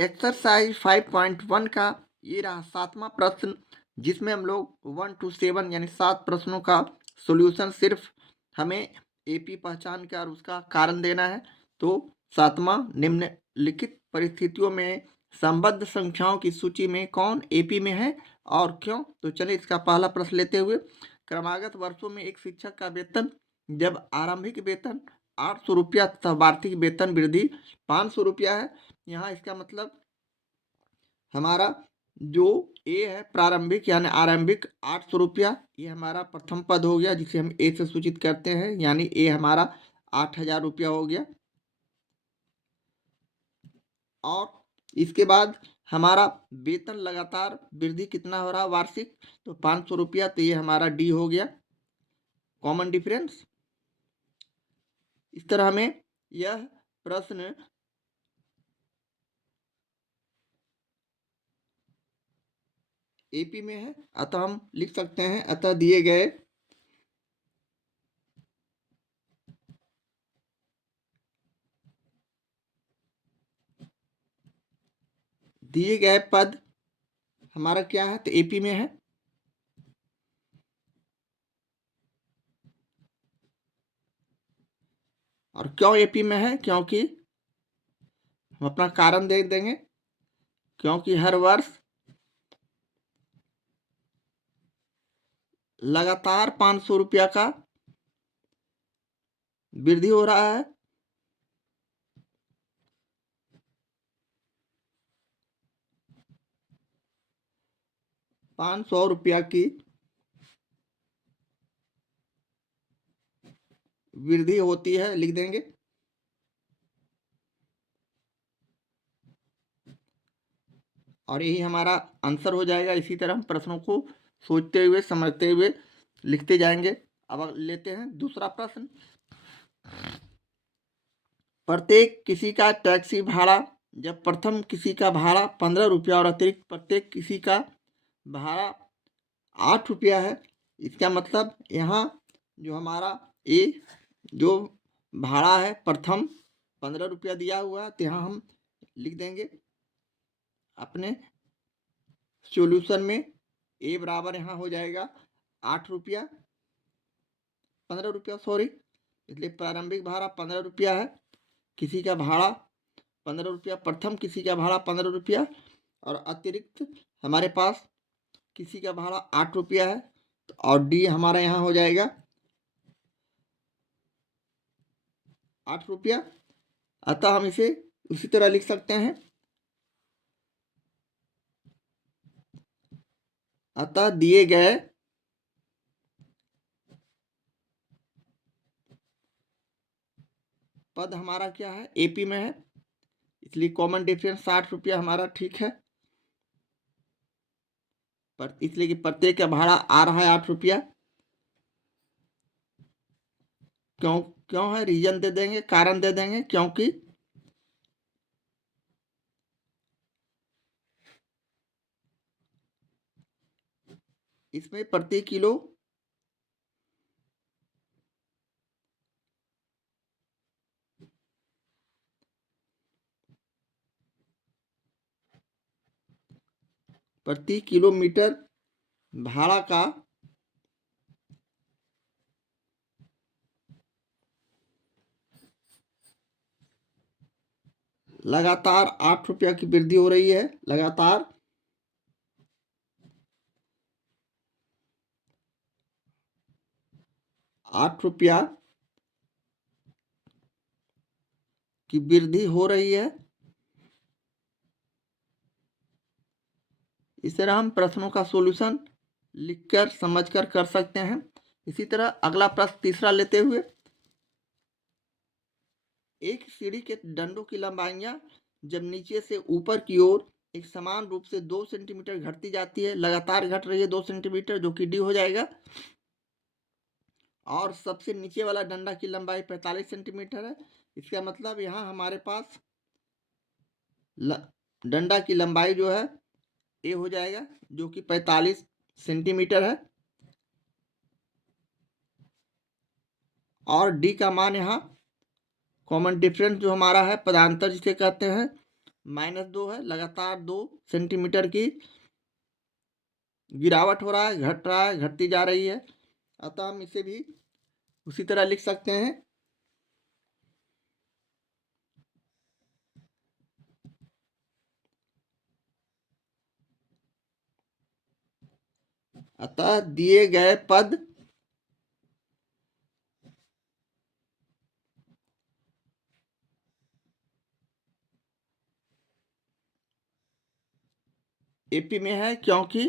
Exercise 5.1 का ये रहा 7वां प्रश्न, जिसमें हम लोग 1 to 7 यानी 7 प्रश्नों का सॉल्यूशन सिर्फ हमें एपी पहचान कर उसका कारण देना है। तो 7वां, निम्नलिखित परिस्थितियों में संबद्ध संख्याओं की सूची में कौन एपी में है और क्यों? तो चलिए इसका पहला प्रश्न लेते हुए, क्रमागत वर्षों में एक शिक्षक का वेतन जब आरंभिक वेतन 800 रुपया तथा वार्षिक वेतन वृद्धि 500 रुपया है। यहाँ इसका मतलब हमारा जो ए है प्रारंभिक यानी आरंभिक 800 रुपया, ये हमारा प्रथम पद हो गया जिसे हम ए से सूचित करते हैं, यानी ए हमारा 8,000 रुपया हो गया। और इसके बाद हमारा वेतन लगातार वृद्धि कितना हो रहा है वार्षिक, तो 500 रुपया, तो ये हमारा डी हो गया कॉमन डिफरेंस। इस तरह हमें यह प्रश्न एपी में है, अतः हम लिख सकते हैं अतः दिए गए पद हमारा क्या है, तो एपी में है। और क्यों एपी में है, क्योंकि हम अपना कारण दे देंगे, क्योंकि हर वर्ष लगातार 500 रुपया का वृद्धि हो रहा है। ₹500 की वृद्धि होती है, लिख देंगे। और यही हमारा आंसर हो जाएगा। इसी तरह हम प्रश्नों को सोचते हुए समझते हुए लिखते जाएंगे। अब लेते हैं दूसरा प्रश्न। प्रत्येक किसी का टैक्सी भाड़ा जब प्रथम किसी का भाड़ा 15 रुपया और अतिरिक्त प्रत्येक किसी का भाड़ा 8 रुपया है। इसका मतलब यहाँ जो हमारा ए जो भाड़ा है प्रथम 15 रुपया दिया हुआ है, तो यहाँ हम लिख देंगे अपने सॉल्यूशन में ए बराबर यहाँ हो जाएगा 8 रुपया 15 रुपया सॉरी, इसलिए प्रारंभिक भाड़ा 15 रुपया है, किसी का भाड़ा 15 रुपया, प्रथम किसी का भाड़ा 15 रुपया और अतिरिक्त हमारे पास किसी का भाड़ा 8 रुपया है। तो और डी हमारा यहाँ हो जाएगा 8 रुपया। अतः हम इसे उसी तरह लिख सकते हैं। अतः दिए गए पद हमारा क्या है, एपी में है, इसलिए कॉमन डिफरेंस 60 रुपया हमारा ठीक है। पर इसलिए कि प्रत्येक का भाड़ा आ रहा है 8 रुपया। क्यों क्यों है, रीजन दे देंगे, कारण दे देंगे, क्योंकि इसमें प्रति किलो प्रति किलोमीटर भाड़ा का लगातार 8 रुपया की वृद्धि हो रही है। लगातार 8 रुपया की वृद्धि हो रही है। इस तरह हम प्रश्नों का सॉल्यूशन लिखकर समझकर कर सकते हैं। इसी तरह अगला प्रश्न तीसरा लेते हुए, एक सीढ़ी के डंडों की लंबाइयां जब नीचे से ऊपर की ओर एक समान रूप से 2 सेंटीमीटर घटती जाती है, लगातार घट रही है 2 सेंटीमीटर, जो कि डी हो जाएगा। और सबसे नीचे वाला डंडा की लंबाई 45 सेंटीमीटर है। इसका मतलब यहाँ हमारे पास डंडा की लंबाई जो है ए हो जाएगा, जो कि 45 सेंटीमीटर है। और डी का मान यहाँ कॉमन डिफरेंस जो हमारा है, पदांतर जिसे कहते हैं, -2 है, लगातार 2 सेंटीमीटर की गिरावट हो रहा है, घट रहा है, घटती जा रही है। अतः हम इसे भी उसी तरह लिख सकते हैं। अतः दिए गए पद एपी में है क्योंकि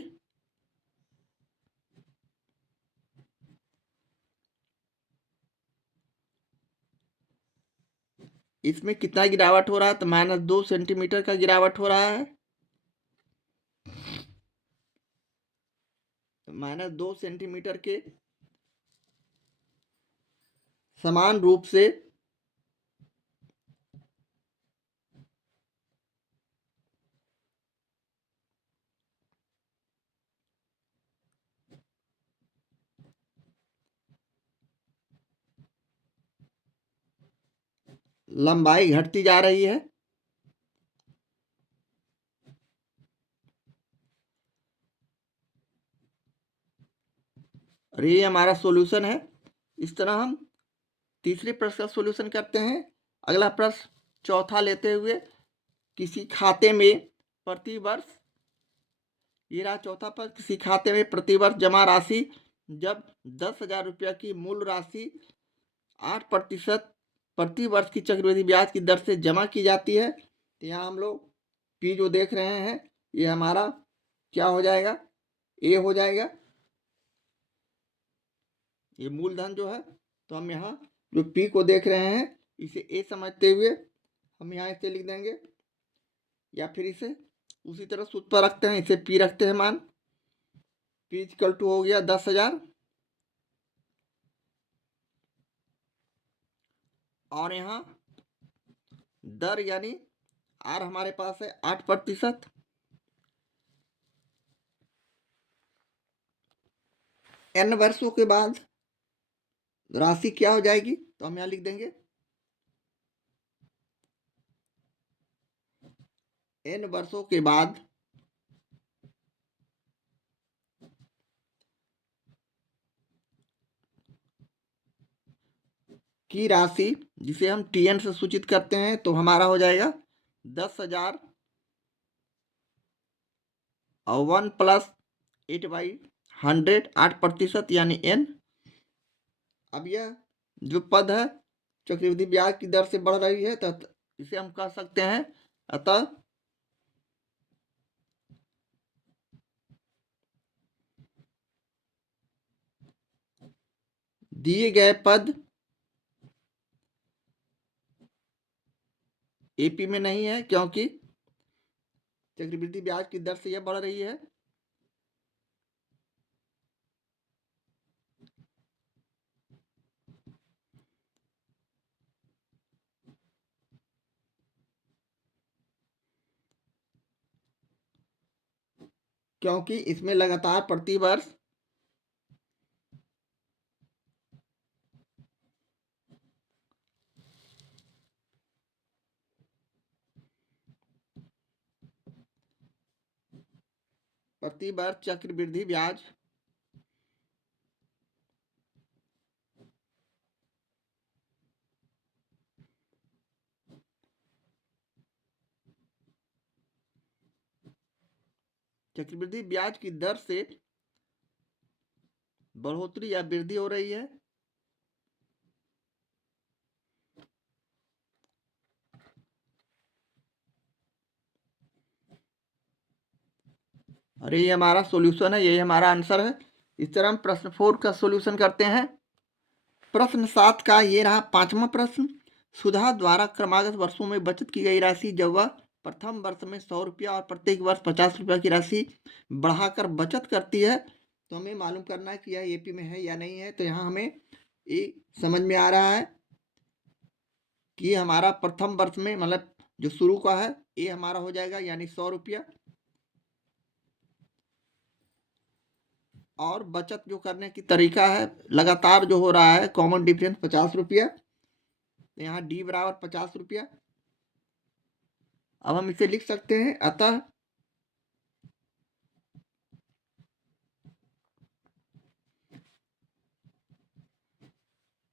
इसमें कितना गिरावट हो रहा है, तो -2 सेंटीमीटर का गिरावट हो रहा है। तो -2 सेंटीमीटर के समान रूप से लंबाई घटती जा रही है। और ये हमारा सॉल्यूशन है। इस तरह हम तीसरे प्रश्न का सॉल्यूशन करते हैं। अगला प्रश्न चौथा लेते हुए, किसी खाते में प्रतिवर्ष, ये रहा चौथा प्रश्न, किसी खाते में प्रतिवर्ष जमा राशि जब 10,000 रुपया की मूल राशि 8% प्रति वर्ष की चक्रवृद्धि ब्याज की दर से जमा की जाती है। तो यहाँ हम लोग पी जो देख रहे हैं, ये हमारा क्या हो जाएगा, ए हो जाएगा, ये मूलधन जो है। तो हम यहाँ जो पी को देख रहे हैं, इसे ए समझते हुए हम यहाँ इसे लिख देंगे, या फिर इसे उसी तरह सूत्र पर रखते हैं, इसे पी रखते हैं मान। पी इक्वल टू हो गया 10,000, और यहाँ दर यानी आर हमारे पास है 8%। n वर्षों के बाद राशि क्या हो जाएगी, तो हम यहाँ लिख देंगे n वर्षों के बाद की राशि, जिसे हम TN से सूचित करते हैं, तो हमारा हो जाएगा 10,000 और 1 प्लस 8/100, 8% यानी n। अब यह जो पद है चक्रवृद्धि ब्याज की दर से बढ़ रही है, तो इसे हम कह सकते हैं, अतः दिए गए पद एपी में नहीं है क्योंकि चक्रवृद्धि ब्याज की दर से यह बढ़ रही है। क्योंकि इसमें लगातार प्रतिवर्ष चक्रवृद्धि ब्याज चक्रवृद्धि ब्याज की दर से बढ़ोतरी या वृद्धि हो रही है। अरे ये हमारा सॉल्यूशन है, यही हमारा आंसर है। इस तरह हम प्रश्न 4 का सॉल्यूशन करते हैं। प्रश्न 7 का ये रहा 5वां प्रश्न। सुधा द्वारा क्रमागत वर्षों में बचत की गई राशि जब वह प्रथम वर्ष में 100 रुपया और प्रत्येक वर्ष 50 रुपया की राशि बढ़ाकर बचत करती है, तो हमें मालूम करना है कि यह एपी में है या नहीं है। तो यहाँ हमें ये समझ में आ रहा है कि हमारा प्रथम वर्ष में, मतलब जो शुरू का है, ये हमारा हो जाएगा यानी 100 रुपया, और बचत जो करने की तरीका है लगातार जो हो रहा है, कॉमन डिफरेंस 50 रुपया, तो यहाँ डी बराबर 50 रुपया। अब हम इसे लिख सकते हैं, अतः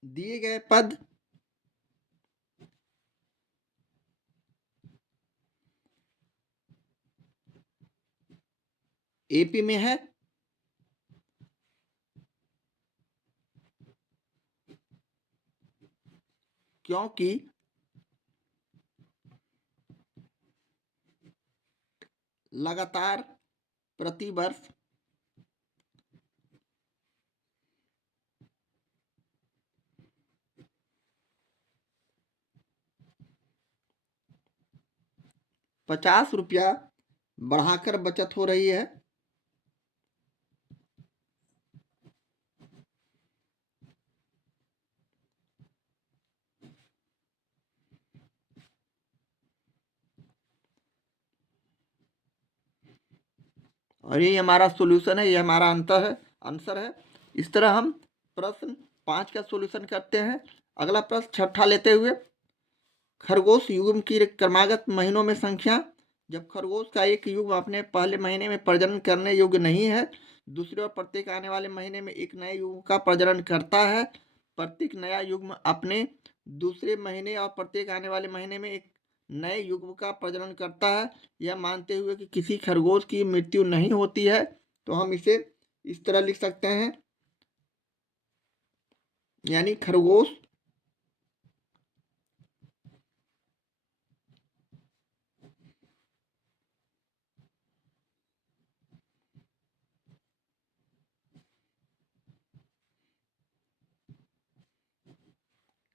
दिए गए पद एपी में है क्योंकि लगातार प्रतिवर्ष ₹50 बढ़ाकर बचत हो रही है। और ये हमारा सॉल्यूशन है, ये हमारा आंसर है। इस तरह हम प्रश्न 5 का सॉल्यूशन करते हैं। अगला प्रश्न छठा लेते हुए, खरगोश युग्म की क्रमागत महीनों में संख्या। जब खरगोश का एक युग्म अपने पहले महीने में प्रजनन करने योग्य नहीं है, दूसरे और प्रत्येक आने वाले महीने में एक नए युग्म का प्रजनन करता है, प्रत्येक नया युग्म अपने दूसरे महीने और प्रत्येक आने वाले महीने में एक नए युग्म का प्रजनन करता है, यह मानते हुए कि किसी खरगोश की मृत्यु नहीं होती है, तो हम इसे इस तरह लिख सकते हैं, यानी खरगोश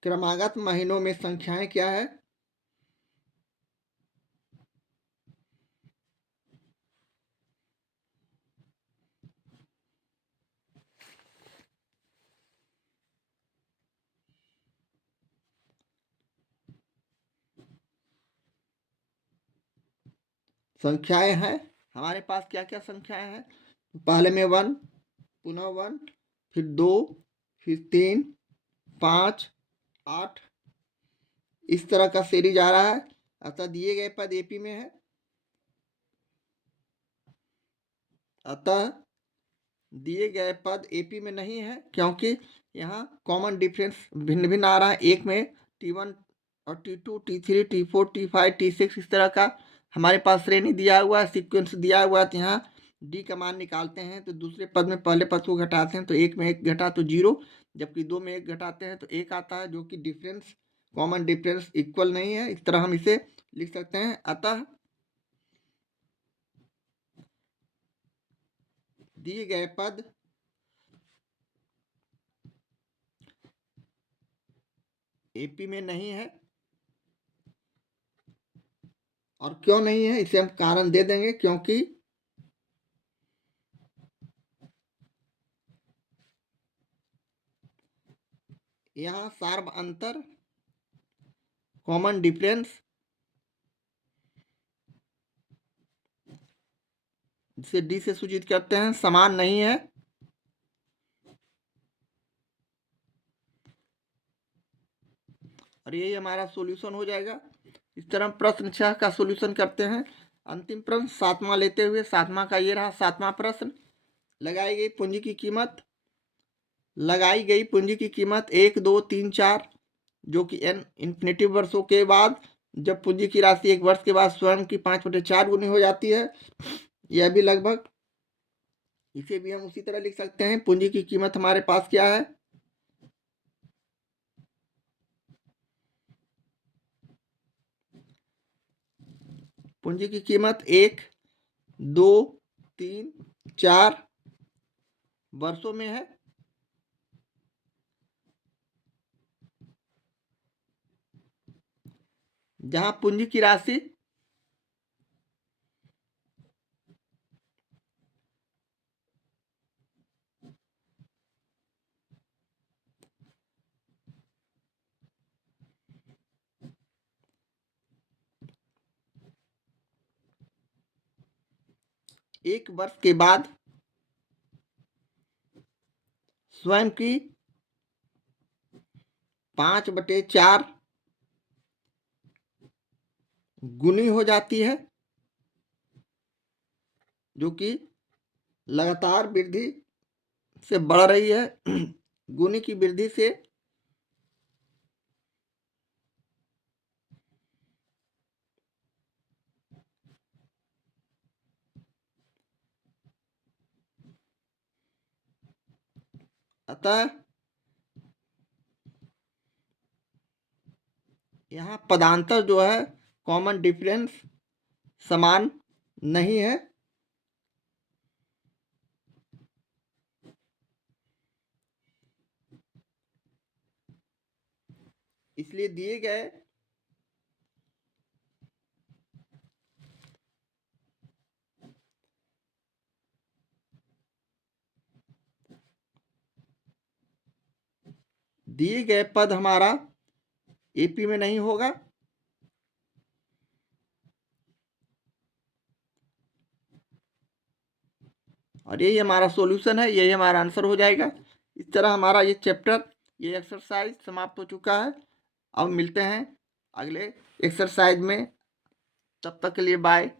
क्रमागत महीनों में संख्याएं क्या है? संख्याएं हैं हमारे पास, क्या क्या संख्याएं हैं? पहले में 1, पुनः 1, फिर 2, फिर 3, 5, 8, इस तरह का सीरीज आ रहा है। अतः दिए गए पद एपी में है, अतः दिए गए पद एपी में नहीं है क्योंकि यहाँ कॉमन डिफरेंस भिन्न भिन्न आ रहा है। एक में T1 और T2, T3, T4, T5, T6 इस तरह का हमारे पास श्रेणी दिया हुआ है, सीक्वेंस दिया हुआ है। तो यहाँ डी का मान निकालते हैं तो दूसरे पद में पहले पद को घटाते हैं तो एक में एक घटा तो 0, जबकि 2 में एक घटाते हैं तो 1 आता है, जो कि डिफरेंस कॉमन डिफरेंस इक्वल नहीं है। इस तरह हम इसे लिख सकते हैं, अतः दिए गए पद एपी में नहीं है। और क्यों नहीं है इसे हम कारण दे देंगे, क्योंकि यहाँ सार्व अंतर कॉमन डिफरेंस जिसे डी से सूचित करते हैं समान नहीं है। और यही हमारा सॉल्यूशन हो जाएगा। इस तरह हम प्रश्न 6 का सॉल्यूशन करते हैं। अंतिम प्रश्न 7वां लेते हुए, 7वां का ये रहा 7वां प्रश्न। लगाई गई पूंजी की कीमत 1, 2, 3, 4, जो कि n इन्फिनिटी वर्षों के बाद, जब पूंजी की राशि एक वर्ष के बाद स्वयं की 5/4 गुनी हो जाती है, यह भी लगभग, इसे भी हम उसी तरह लिख सकते हैं। पूंजी की कीमत हमारे पास क्या है? पूंजी की कीमत 1, 2, 3, 4 वर्षों में है। जहां पूंजी की राशि एक वर्ष के बाद स्वयं की 5/4 गुनी हो जाती है, जो कि लगातार वृद्धि से बढ़ रही है। गुनी की वृद्धि से अतः यहाँ पदांतर जो है कॉमन डिफरेंस समान नहीं है। इसलिए दिए गए पद हमारा एपी में नहीं होगा। और यही हमारा सॉल्यूशन है, यही हमारा आंसर हो जाएगा। इस तरह हमारा ये चैप्टर, ये एक्सरसाइज समाप्त हो चुका है। अब मिलते हैं अगले एक्सरसाइज में, तब तक के लिए बाय।